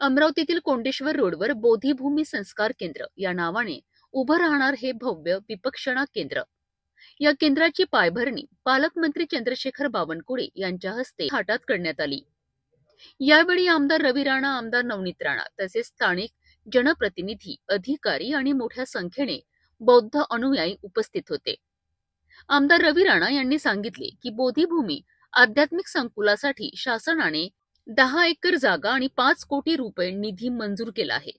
अमरावतीतील कोंडेश्वर रोडवर बोधिभूमी संस्कार केंद्र या नावाने उभं राहणार हे भव्य विपक्षणा केंद्र। या केंद्राची पायाभरणी पालकमंत्री चंद्रशेखर बावनकुळे यांच्या हस्ते थाटात करण्यात आली। यावेळी आमदार रवी राणा, आमदार नवनीत राणा तसेच स्थानिक जनप्रतिनिधी, अधिकारी आणि मोठ्या संख्येने बौद्ध अनुयायी उपस्थित होते। आमदार रवी राणा यांनी सांगितले की बोधिभूमी आध्यात्मिक संकुलासाठी शासनाने 10 एकर जागा आणि 5 कोटी रुपये निधी मंजूर केला आहे।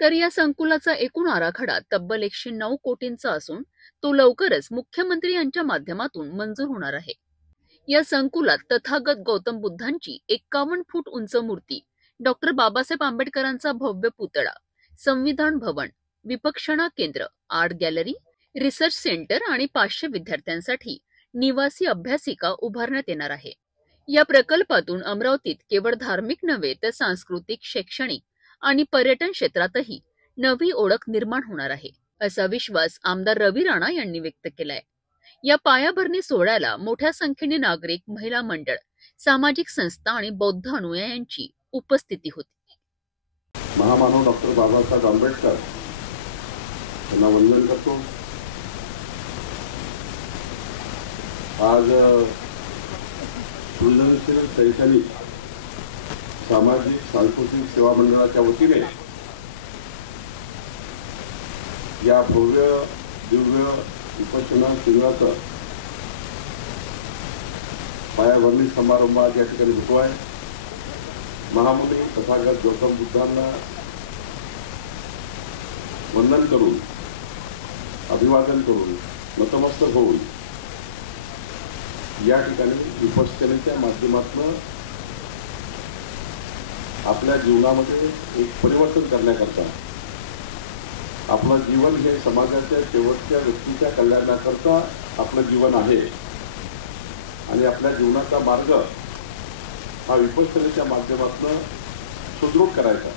तर या संकुलाचा एकूण आराखडा तब्बल 109 कोटींचा असून तो लवकरच मुख्यमंत्री यांच्या माध्यमातून मंजूर होणार आहे। या संकुलात तथागत गौतम बुद्धांची 51 फूट उंच मूर्ती, डॉक्टर बाबासाहेब आंबेडकरांचा भव्य पुतळा, संविधान भवन, विपक्षणा केंद्र, आर्ट गॅलरी, रिसर्च सेंटर आणि 500 विद्यार्थ्यांसाठी निवासी अभ्यासिका उभारण्यात येणार आहे। या प्रकल्पातून अमरावतीत केवळ धार्मिक नव्हे तर सांस्कृतिक, शैक्षणिक आणि पर्यटन क्षेत्रातही नवी ओळख निर्माण होणार आहे, असा विश्वास आमदार रवी राणा यांनी व्यक्त केलाय। या पायाभरणी सोहळ्याला मोठ्या संख्येने नागरिक, महिला मंडळ, सामाजिक संस्था आणि बौद्ध अनुयायांची उपस्थिती होती। महामानव डॉक्टर बाबासाहेब आंबेडकर यांना वंदन करतो। आज सृजनशील शैक्षणिक सामाजिक सांस्कृतिक सेवा मंडळाच्या वतीने या भव्य दिव्य विपक्षणा केंद्राचा पायाभरणी समारंभ आज या ठिकाणी होतो आहे। महामुनी तथागत गौतम बुद्धांना वंदन करून, अभिवादन करून, नतमस्तक होऊन या ठिकाणी विपक्षणाच्या माध्यमातून आपल्या जीवनामध्ये एक परिवर्तन करण्याकरता, आपलं जीवन हे समाजाच्या शेवटच्या व्यक्तीच्या कल्याणाकरता आपलं जीवन आहे आणि आपल्या जीवनाचा मार्ग हा विपक्षणाच्या माध्यमातून सुदृढ करायचा।